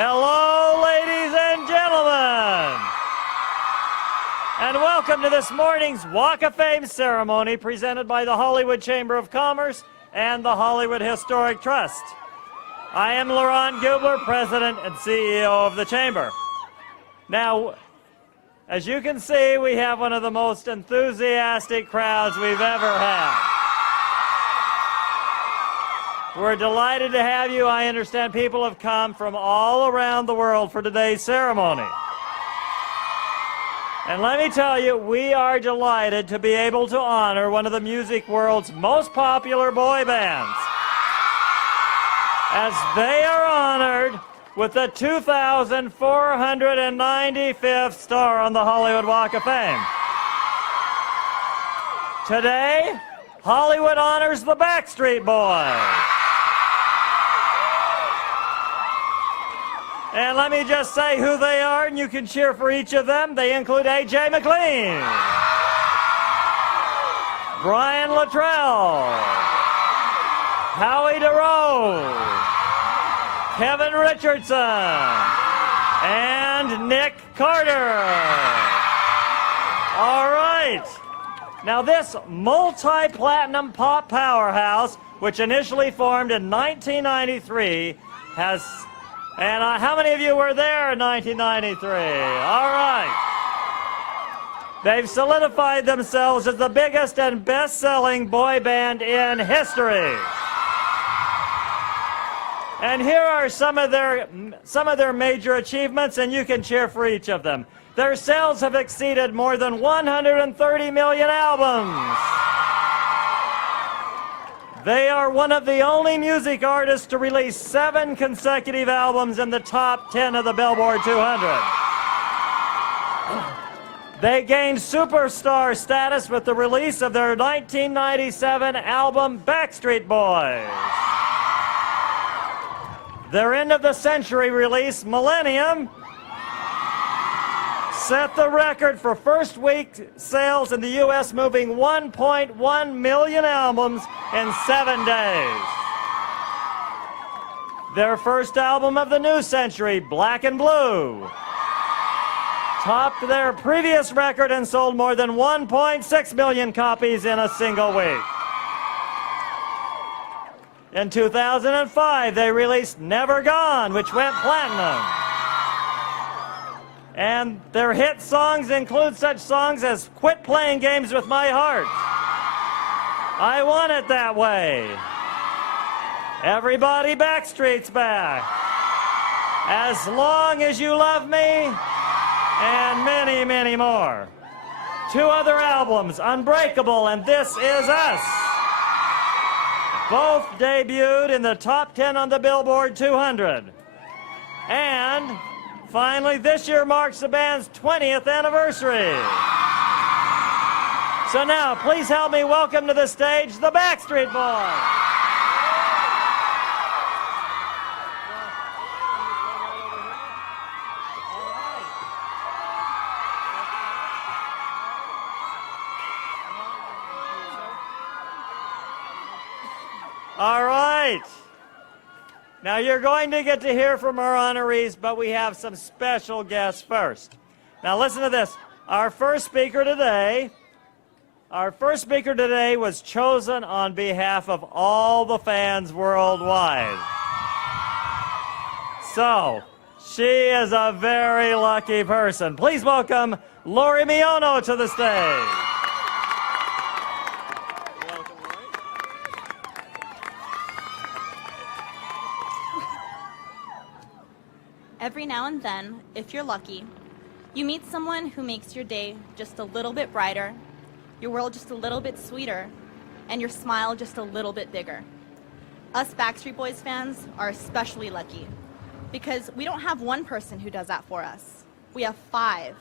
Hello, ladies and gentlemen, and welcome to this morning's Walk of Fame ceremony presented by the Hollywood Chamber of Commerce and the Hollywood Historic Trust. I am Laurent Gubler, President and CEO of the Chamber. Now, as you can see, we have one of the most enthusiastic crowds we've ever had. We're delighted to have you. I understand people have come from all around the world for today's ceremony. And let me tell you, we are delighted to be able to honor one of the music world's most popular boy bands, as they are honored with the 2,495th star on the Hollywood Walk of Fame. Today, Hollywood honors the Backstreet Boys. And let me just say who they are, and you can cheer for each of them. They include A.J. McLean, Brian Luttrell, Howie DeRoe, Kevin Richardson, and Nick Carter. All right. Now this multi-platinum pop powerhouse, which initially formed in 1993, has... And how many of you were there in 1993? All right. They've solidified themselves as the biggest and best-selling boy band in history. And here are some of their major achievements, and you can cheer for each of them. Their sales have exceeded more than 130 million albums. They are one of the only music artists to release 7 consecutive albums in the top 10 of the Billboard 200. They gained superstar status with the release of their 1997 album, Backstreet Boys. Their end-of-the-century release, Millennium, set the record for first week sales in the U.S., moving 1.1 million albums in 7 days. Their first album of the new century, Black and Blue, topped their previous record and sold more than 1.6 million copies in a single week. In 2005, they released Never Gone, which went platinum. And their hit songs include such songs as Quit Playing Games with My Heart, I Want It That Way, Everybody Backstreet's Back, As Long As You Love Me, and many, many more. 2 other albums, Unbreakable and This Is Us, both debuted in the top 10 on the Billboard 200. And finally, this year marks the band's 20th anniversary. So now, please help me welcome to the stage the Backstreet Boys. All right. Now, you're going to get to hear from our honorees, but we have some special guests first. Now, listen to this. Our first speaker today was chosen on behalf of all the fans worldwide. So, she is a very lucky person. Please welcome Lori Miono to the stage. Every now and then, if you're lucky, you meet someone who makes your day just a little bit brighter, your world just a little bit sweeter, and your smile just a little bit bigger. Us Backstreet Boys fans are especially lucky because we don't have one person who does that for us. We have 5.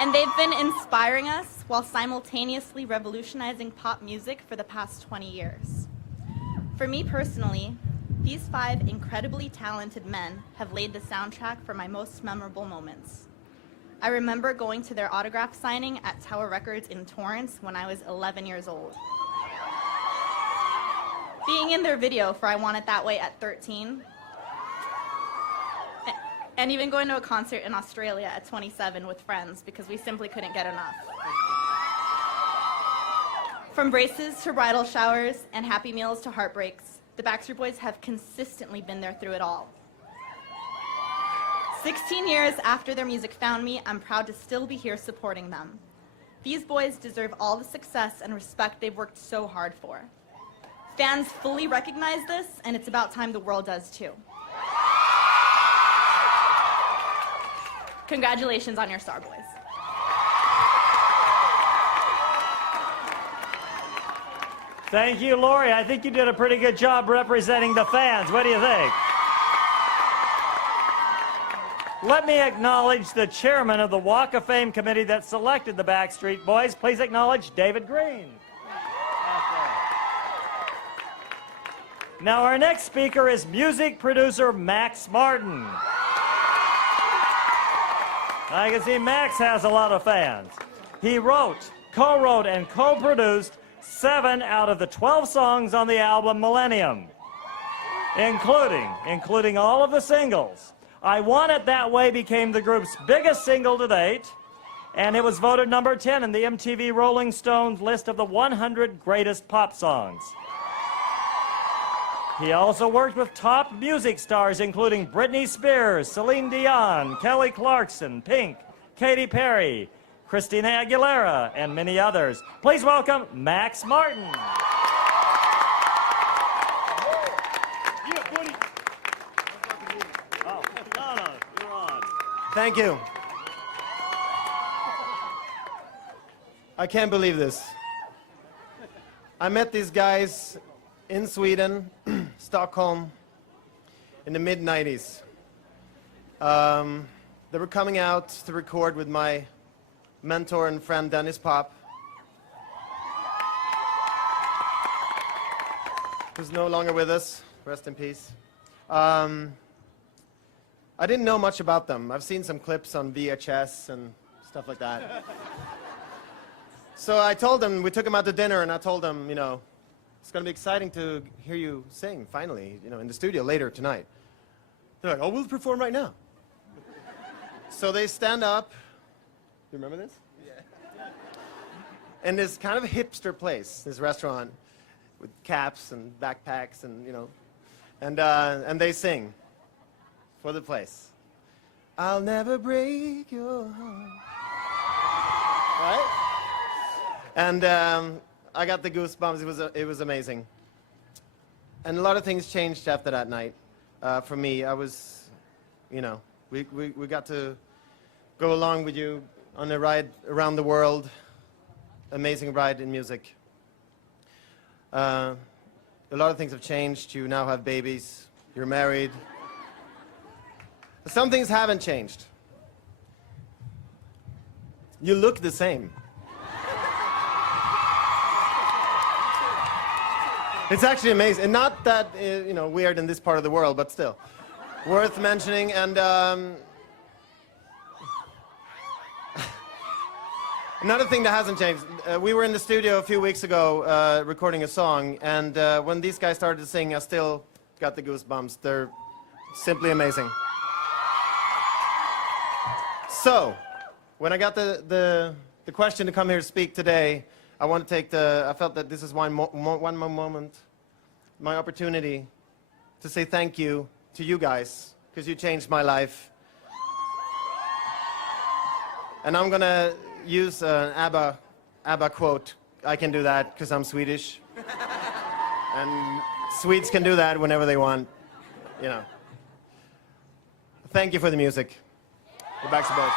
And they've been inspiring us while simultaneously revolutionizing pop music for the past 20 years. For me personally, these 5 incredibly talented men have laid the soundtrack for my most memorable moments. I remember going to their autograph signing at Tower Records in Torrance when I was 11 years old. Being in their video for I Want It That Way at 13, and even going to a concert in Australia at 27 with friends because we simply couldn't get enough. From braces to bridal showers and Happy Meals to heartbreaks, the Backstreet Boys have consistently been there through it all. 16 years after their music found me, I'm proud to still be here supporting them. These boys deserve all the success and respect they've worked so hard for. Fans fully recognize this, and it's about time the world does too. Congratulations on your star, boys. Thank you, Lori. I think you did a pretty good job representing the fans. What do you think? Let me acknowledge the chairman of the Walk of Fame committee that selected the Backstreet Boys. Please acknowledge David Green. Now, our next speaker is music producer Max Martin. I can see Max has a lot of fans. He wrote, co-wrote, and co-produced 7 out of the 12 songs on the album Millennium, including all of the singles. I Want It That Way became the group's biggest single to date, and it was voted number 10 in the MTV Rolling Stones list of the 100 greatest pop songs. He also worked with top music stars including Britney Spears, Celine Dion, Kelly Clarkson, Pink, Katy Perry, Christina Aguilera, and many others. Please welcome Max Martin. Thank you. I can't believe this. I met these guys in Sweden, Stockholm, in the mid-90s. They were coming out to record with my mentor and friend Dennis Pop, who's no longer with us. Rest in peace. I didn't know much about them. I've seen some clips on VHS and stuff like that. So I told them, we took them out to dinner, and I told them, you know, it's going to be exciting to hear you sing, finally, you know, in the studio later tonight. They're like, oh, we'll perform right now. So they stand up. You remember this? Yeah. In this kind of hipster place, this restaurant, with caps and backpacks and, you know, and they sing for the place. I'll never break your heart. Right? And I got the goosebumps. It was amazing. And a lot of things changed after that night. For me, I was, you know, we got to go along with you on a ride around the world. Amazing ride in music. A lot of things have changed. You now have babies. You're married. Some things haven't changed. You look the same. It's actually amazing, and not that you know, weird in this part of the world, but still worth mentioning. And another thing that hasn't changed. We were in the studio a few weeks ago recording a song, and when these guys started to sing, I still got the goosebumps. They're simply amazing. So, when I got the question to come here to speak today, I want to take I felt that this is one more moment, my opportunity to say thank you to you guys, because you changed my life. And I'm going to use an ABBA quote. I can do that because I'm Swedish. And Swedes can do that whenever they want, you know. Thank you for the music. The Backstreet Boys.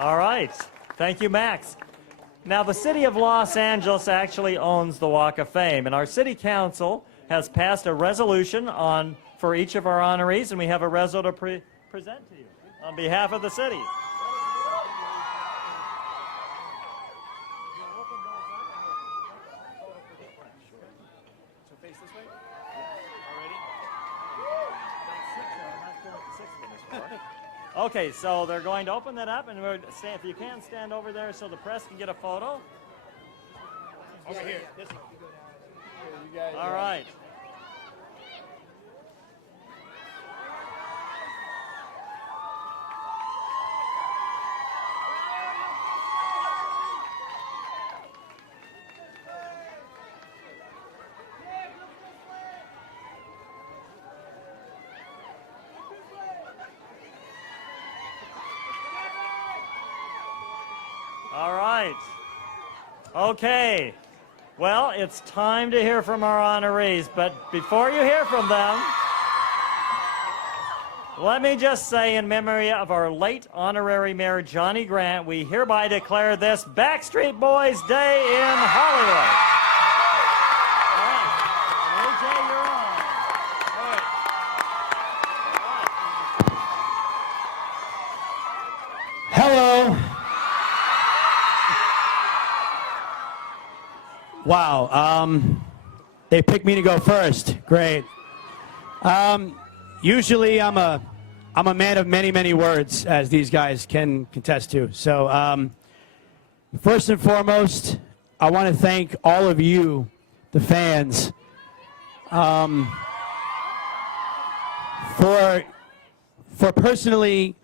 All right. Thank you, Max. Now, the city of Los Angeles actually owns the Walk of Fame, and our city council has passed a resolution for each of our honorees, and we have a reso to present to you on behalf of the city. Okay, so they're going to open that up, and if you can, stand over there so the press can get a photo. Over here. All right. All right. Okay. Well, it's time to hear from our honorees, but before you hear from them, let me just say, in memory of our late honorary mayor, Johnny Grant, we hereby declare this Backstreet Boys Day in Hollywood. All right. AJ, you're on. All right. Hello. Wow. They picked me to go first. Great. Usually I'm a man of many, many words, as these guys can contest to. So first and foremost, I want to thank all of you, the fans, for personally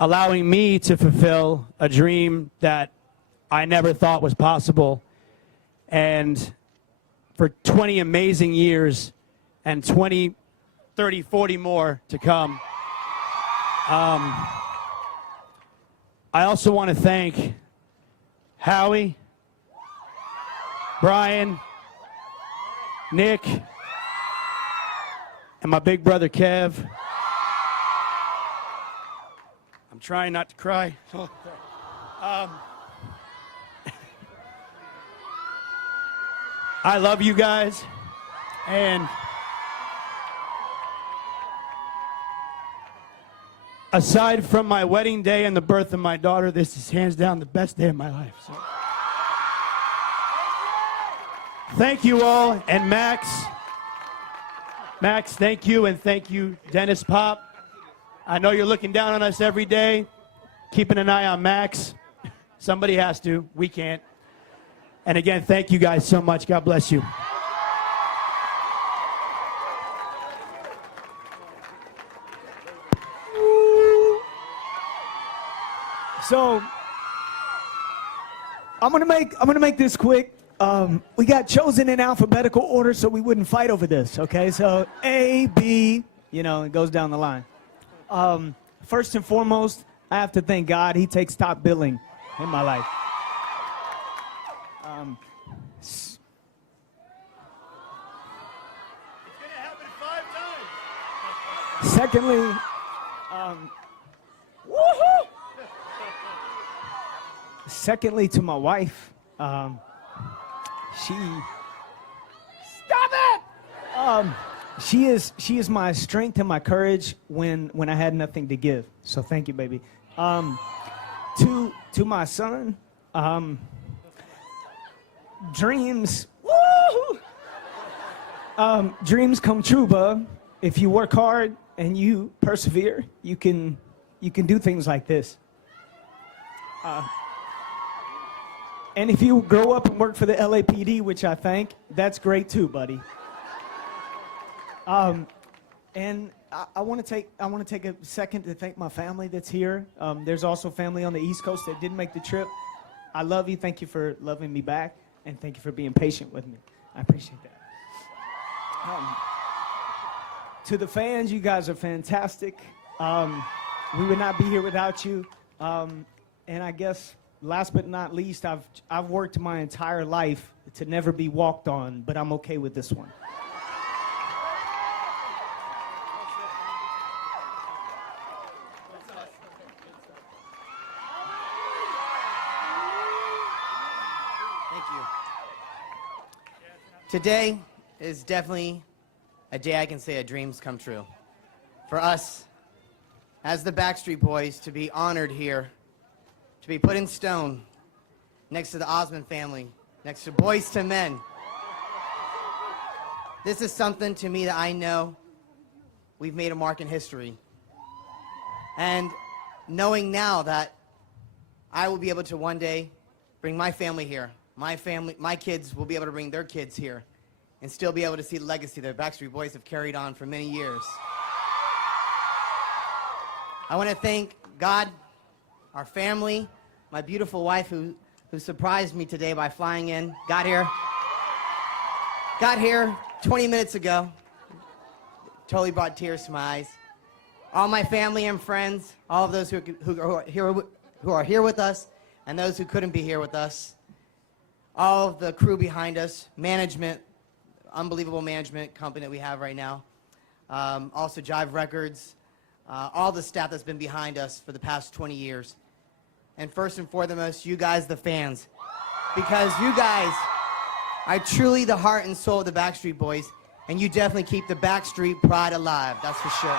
allowing me to fulfill a dream that I never thought was possible. And for 20 amazing years and 20, 30, 40 more to come. I also want to thank Howie, Brian, Nick, and my big brother Kev. I'm trying not to cry. I love you guys, and aside from my wedding day and the birth of my daughter, this is hands down the best day of my life. So. Thank you all, and Max, thank you, and thank you, Dennis Pop. I know you're looking down on us every day, keeping an eye on Max. Somebody has to, we can't. And again, thank you guys so much. God bless you. So I'm gonna make this quick. We got chosen in alphabetical order so we wouldn't fight over this. Okay, so A, B, it goes down the line. First and foremost, I have to thank God. He takes top billing in my life. Secondly, woohoo! Secondly, to my wife, she is my strength and my courage when I had nothing to give. So thank you, baby. To my son, dreams, woo! Dreams come true, bub. If you work hard and you persevere, you can do things like this. And if you grow up and work for the LAPD, which I thank, that's great too, buddy. And I want to take a second to thank my family that's here. There's also family on the East Coast that didn't make the trip. I love you. Thank you for loving me back, and thank you for being patient with me. I appreciate that. To the fans, you guys are fantastic. We would not be here without you. And I guess, last but not least, I've worked my entire life to never be walked on, but I'm okay with this one. Thank you. Today is definitely a day I can say a dreams come true. For us, as the Backstreet Boys, to be honored here, to be put in stone next to the Osmond family, next to Boys to Men. This is something to me that I know we've made a mark in history. And knowing now that I will be able to one day bring my family here, my kids will be able to bring their kids here, and still be able to see the legacy that Backstreet Boys have carried on for many years. I want to thank God, our family, my beautiful wife who surprised me today by flying in, got here 20 minutes ago, totally brought tears to my eyes. All my family and friends, all of those who are here with us, and those who couldn't be here with us, all of the crew behind us, management, unbelievable management company that we have right now, also Jive Records, all the staff that's been behind us for the past 20 years. And first and foremost, you guys, the fans. Because you guys are truly the heart and soul of the Backstreet Boys, and you definitely keep the Backstreet pride alive, that's for sure.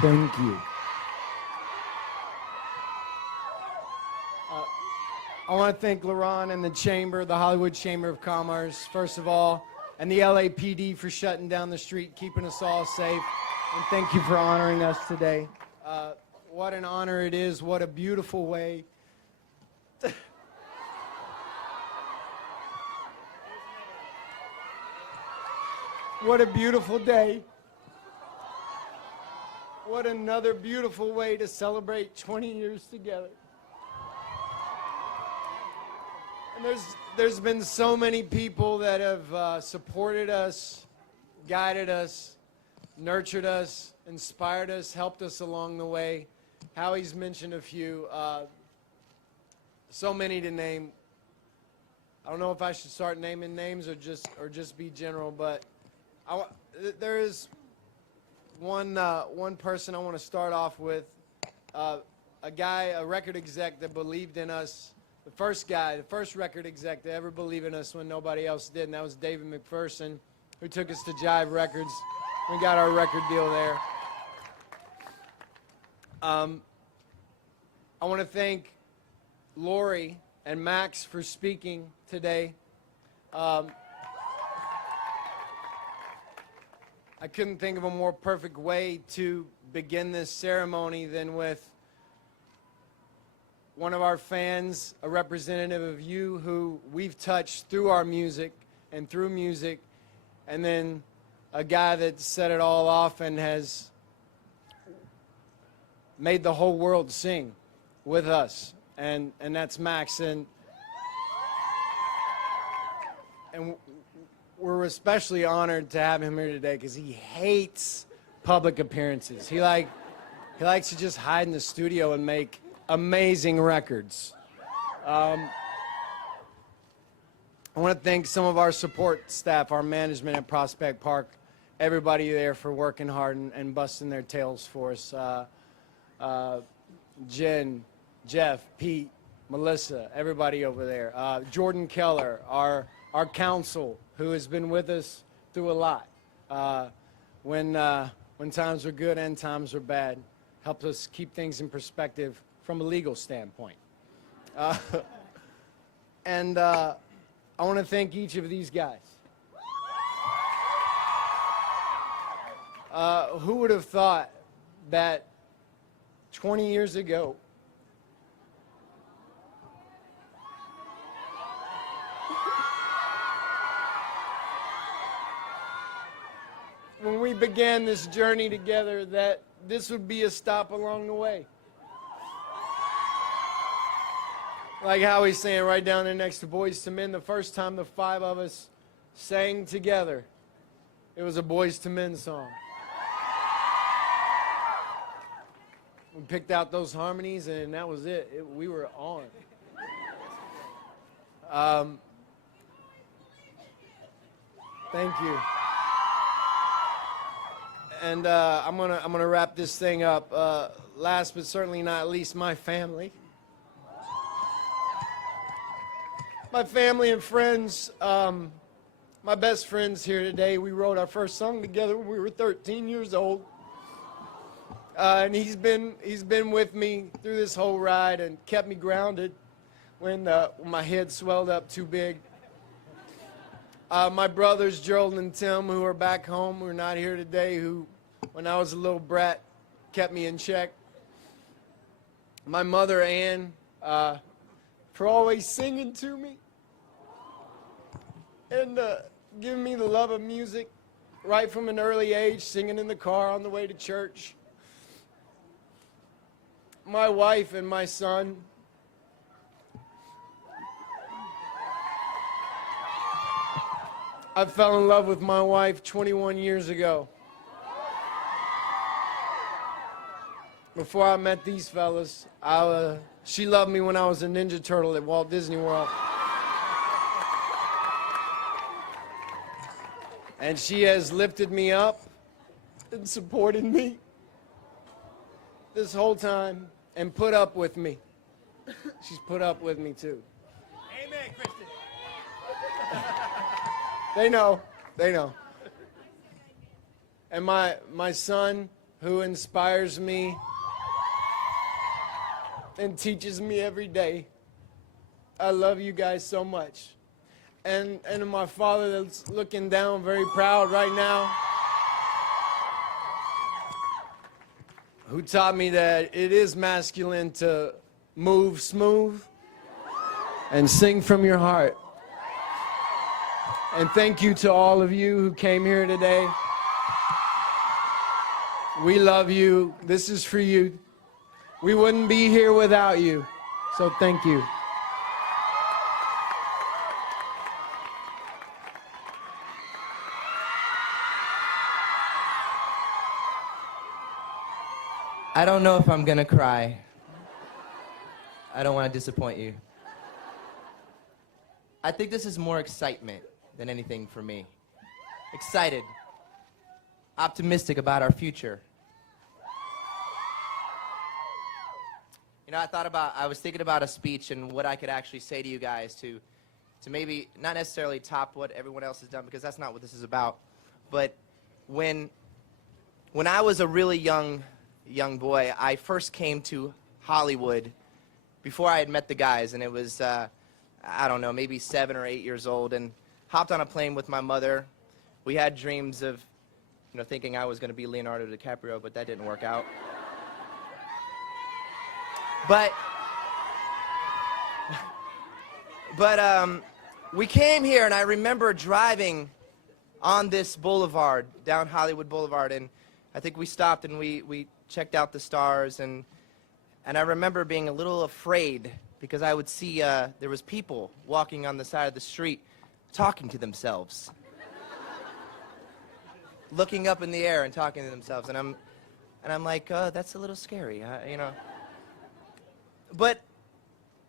Thank you. I want to thank LaRon and the Chamber, the Hollywood Chamber of Commerce, first of all, and the LAPD for shutting down the street, keeping us all safe. And thank you for honoring us today. What an honor it is. What a beautiful way. What a beautiful day. What another beautiful way to celebrate 20 years together. And there's been so many people that have supported us, guided us, nurtured us, inspired us, helped us along the way. Howie's mentioned a few, so many to name. I don't know if I should start naming names or just be general, but there is one person I want to start off with, a guy, a record exec that believed in us. The first record exec to ever believe in us when nobody else did, and that was David McPherson, who took us to Jive Records. We got our record deal there. I want to thank Lori and Max for speaking today. I couldn't think of a more perfect way to begin this ceremony than with one of our fans, a representative of you who we've touched through our music and through music, and then a guy that set it all off and has made the whole world sing with us, and that's Max. And we're especially honored to have him here today because he hates public appearances. He likes to just hide in the studio and make amazing records. I want to thank some of our support staff, our management at Prospect Park, everybody there for working hard and busting their tails for us. Jen, Jeff, Pete, Melissa, everybody over there. Jordan Keller, our counsel, who has been with us through a lot. When times were good and times were bad, helped us keep things in perspective from a legal standpoint. And I want to thank each of these guys. Who would have thought that 20 years ago, when we began this journey together, that this would be a stop along the way? Like Howie's saying, right down there next to Boyz II Men, the first time the five of us sang together, it was a Boyz II Men song. We picked out those harmonies, and that was it. We were on. Thank you. And I'm gonna wrap this thing up. Last but certainly not least, my family. My family and friends, my best friends here today. We wrote our first song together when we were 13 years old. And he's been with me through this whole ride and kept me grounded when my head swelled up too big. My brothers, Gerald and Tim, who are back home, who are not here today, who, when I was a little brat, kept me in check. My mother, Ann, for always singing to me and giving me the love of music right from an early age, singing in the car on the way to church. My wife and my son. I fell in love with my wife 21 years ago. Before I met these fellas, she loved me when I was a Ninja Turtle at Walt Disney World. And she has lifted me up and supported me this whole time and put up with me. She's put up with me too. Amen, Kristen. They know. They know. And my son, who inspires me and teaches me every day. I love you guys so much. And my father that's looking down very proud right now, who taught me that it is masculine to move smooth and sing from your heart. And thank you to all of you who came here today. We love you. This is for you. We wouldn't be here without you. So thank you. I don't know if I'm gonna cry. I don't want to disappoint you. I think this is more excitement than anything for me. Excited, optimistic about our future. You know, I was thinking about a speech and what I could actually say to you guys to maybe not necessarily top what everyone else has done, because that's not what this is about. But when I was a really young boy, I first came to Hollywood before I had met the guys, and it was, I don't know, maybe 7 or 8 years old, and hopped on a plane with my mother. We had dreams of, you know, thinking I was going to be Leonardo DiCaprio, but that didn't work out. But we came here, and I remember driving on this boulevard, down Hollywood Boulevard, and I think we stopped and we checked out the stars, and I remember being a little afraid because I would see there was people walking on the side of the street talking to themselves, looking up in the air and talking to themselves, and I'm like, that's a little scary, you know. But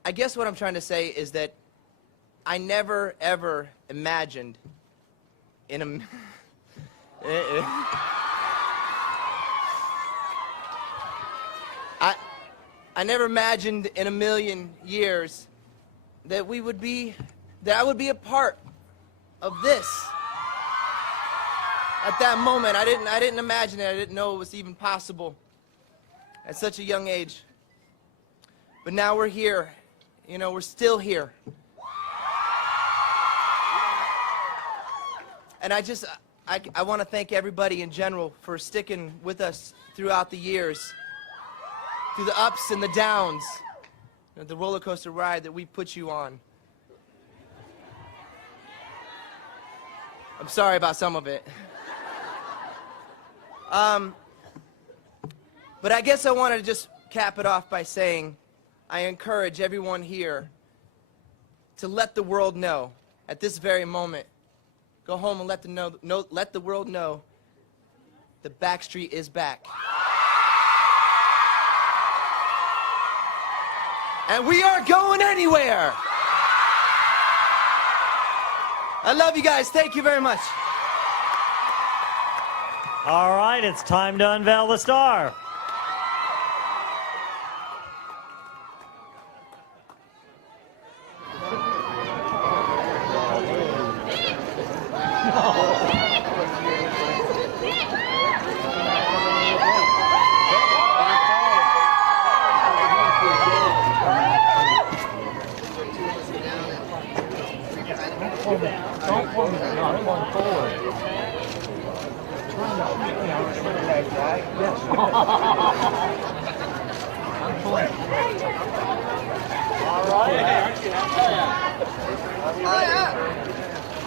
I guess what I'm trying to say is that I never ever imagined in a I never imagined in a million years that I would be a part of this. At that moment, I didn't imagine it. I didn't know it was even possible at such a young age. But now we're here. You know, we're still here. And I want to thank everybody in general for sticking with us throughout the years, through the ups and the downs, you know, the roller coaster ride that we put you on. I'm sorry about some of it. But I guess I wanted to just cap it off by saying I encourage everyone here to let the world know at this very moment. Go home and let the world know that Backstreet is back. And we aren't going anywhere. I love you guys. Thank you very much. All right, it's time to unveil the star.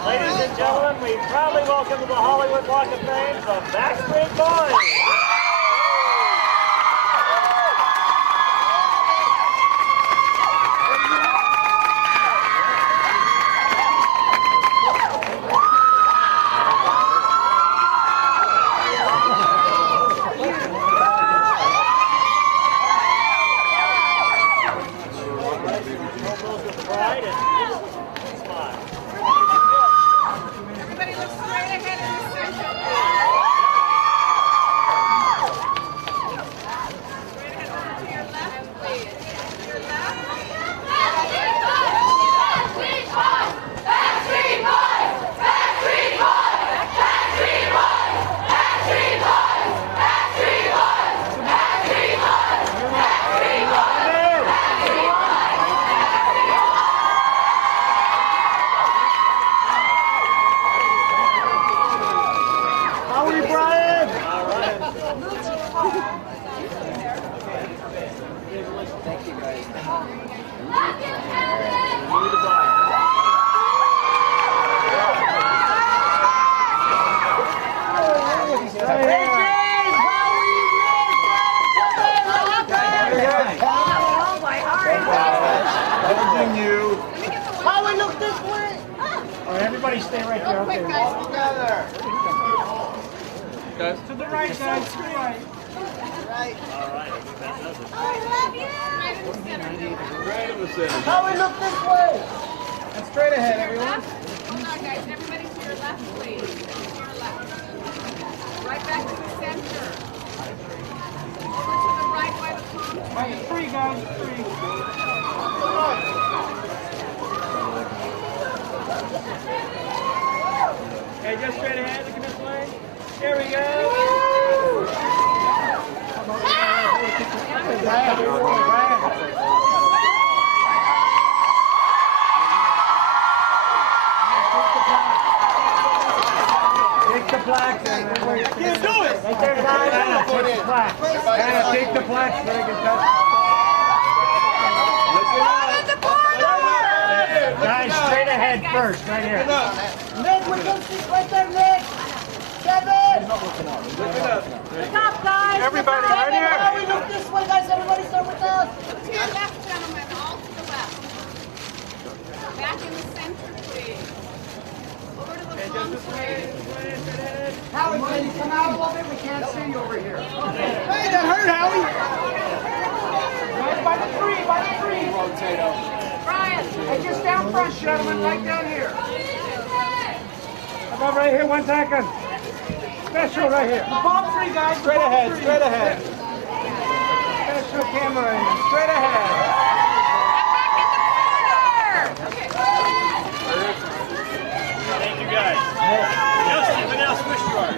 Ladies and gentlemen, we proudly welcome to the Hollywood Walk of Fame the Backstreet Boys. Everybody stay right there. Okay. Guys. To the right, guys. To the right. Right. All right. I love you. Right in the center. How we look this way? And straight ahead, everyone. Hold on, guys. Everybody to your left, please. To your left. Right back to the center. Over to the right by the palm. Right, free, guys. Free. Okay, just straight ahead. Look at this way. Here we go. Take the plaque. You can do it. Right there, guys. Take the plaque. Take the plaque so they can touch. Guys, straight ahead first, right here. Nick, we're going to see right there, Nick. Kevin. Look up, guys. Everybody, right here. How we look this way, guys? Everybody start with us. To your left, gentlemen. All to the left. Back in the center, please. Over to the palm, please. Howie, can you come out a little bit? We can't see you over here. Hey, that hurt, Howie. Right by the tree, by the tree. Brian. Hey, just down front, gentlemen, right down here. Come right here, 1 second. Special right here. The palm tree, guys. Straight ahead, straight ahead. Special camera in. Straight ahead. Thank you, guys. Justin, look how squished you are.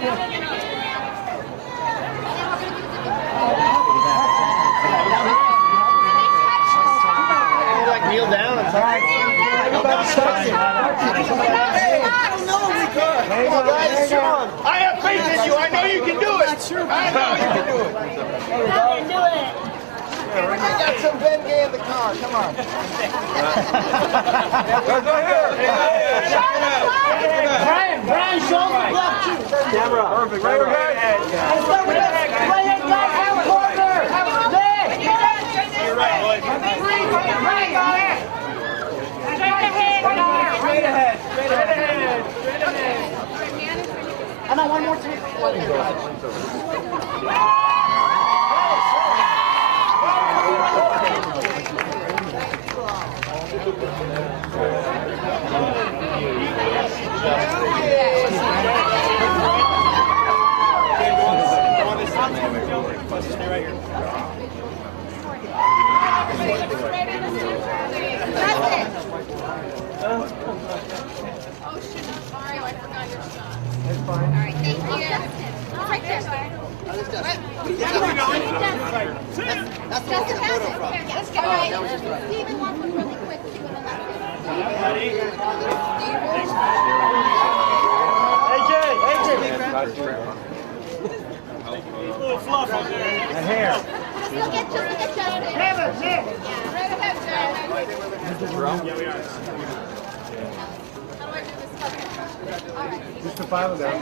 Kneel down and talk. Everybody stop. Come on, guys, come on. I have faith in you. I know you can do it. I know you can do it. We got some Ben Gay in the car. Come on. Brian, show the glove too. Camera. Perfect. Right ahead. Let's start with us. Right hand, guys. Have a corner. Nick. You're right, boys. Straight ahead. Straight ahead. Straight ahead. And then one more time. Oh, shoot. Mario, I forgot your shot. That's fine. All right, thank you. It's right there. That's the one the photo from. Let's get right. Steven wants one really quick, too, and Little fluff on there. The hair. Just look at Justin. Nick. Yeah, right ahead, Justin. Yeah, we are. How do I do this? Just the 5 of them.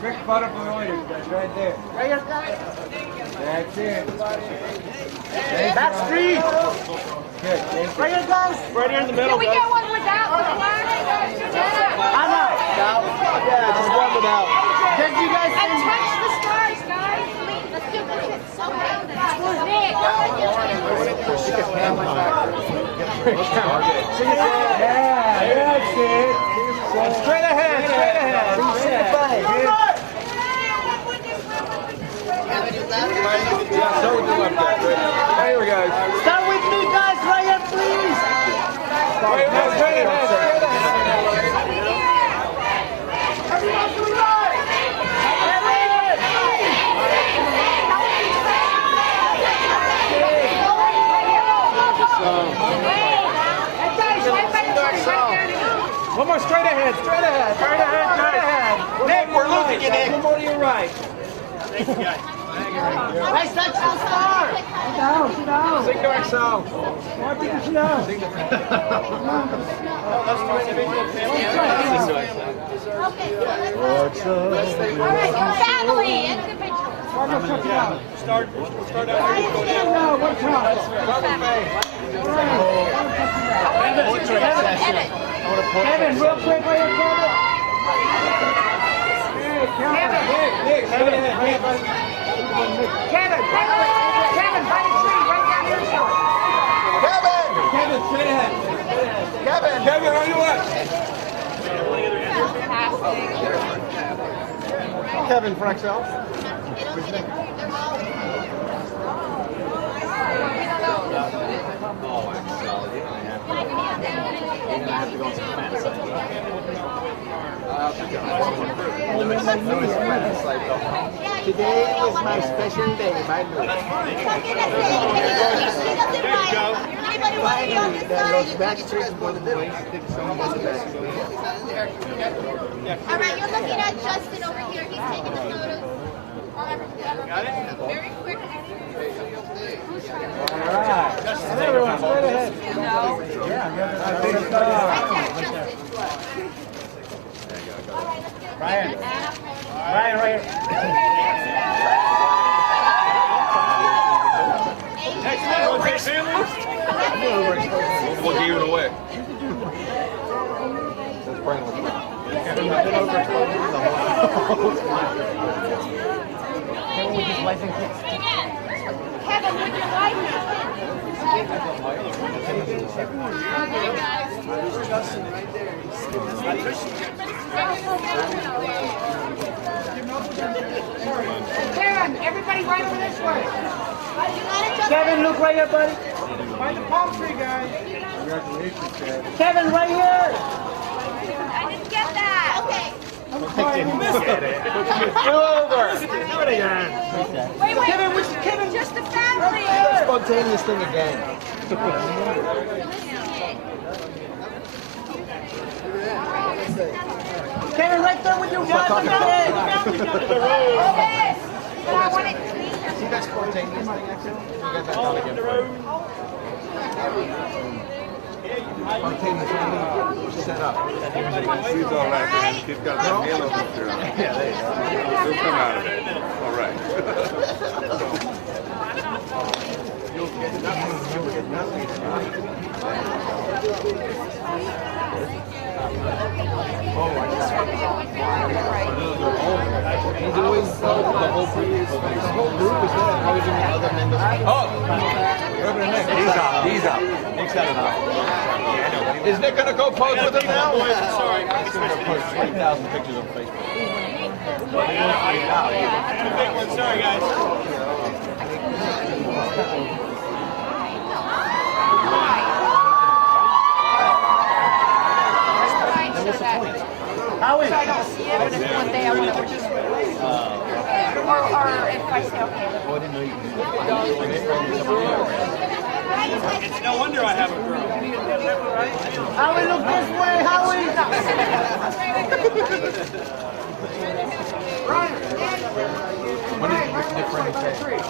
Quick photo for the leaders, guys, right there. That's it. Backstreet! Good. Right here, guys. Right here in the middle. Can we get one without the flag? Anna! Yeah, just one without. Did you guys And touch the stars, guys. Let's do this. So Nick. Yeah, that's it. Straight ahead, straight ahead. Yeah, so we do left that. There we go. Start with me, guys. Right here, please. Straight ahead, straight ahead, straight ahead. Everyone to the right. One more straight ahead, straight ahead, straight ahead, straight ahead. Nick, we're losing you, Nick. One more to your right. Nice touch to the star. Sit down, sit down. Sing to Excel. Why did you sit down? Family, individual. Start out. No, one time. Kevin, real quick, right here, Kevin. Nick, straight ahead. Kevin, Kevin, by the tree, right down here, short. Kevin, straight ahead. Kevin, on your left. Kevin for Excel. Today is my special day, my Anybody want to be on this side? Backstreet Boys. All right, you're looking at Justin over here. He's taking the photos. Got it? Very quick. Everyone, straight ahead. Ryan, right here. We'll give it away. Kevin, would you like Karen, everybody right over this way. Kevin, look right here, buddy. Find the palm tree, guys. Kevin, right here. I didn't get that. Okay. Wait, Kevin, Kevin. just the family. Spontaneous thing again. Kevin, right there with your guys. Okay. I want it cleaner. See that spontaneous thing, Axel? You got that down again for you. Spontaneous thing. Set up. He's all right, man. He's got that halo booster on. Yeah, there you go. He'll come out of it. All right. You'll get nothing. You'll get nothing. He's always the whole group is there. How is it other members? Oh! He's out. He's out. Nick's out now. Is Nick going to go pose with us now? Sorry. Nick's going to post 20,000 pictures on Facebook. Too big one. Sorry, guys. Howie. I don't see it, but if one day I want to push it. Or if I say okay. It's no wonder I have a girl. Howie, look this way, Howie. What is Nick Brennan saying?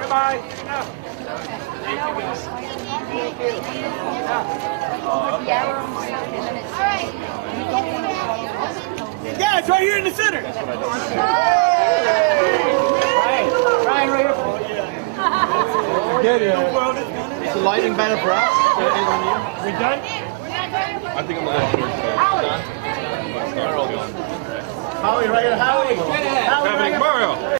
Goodbye. Yeah, it's right here in the center. Ryan, right here. Get it. Is the lighting better for us? We done? I think I'm a little short. Howie, right here, Howie. Mario.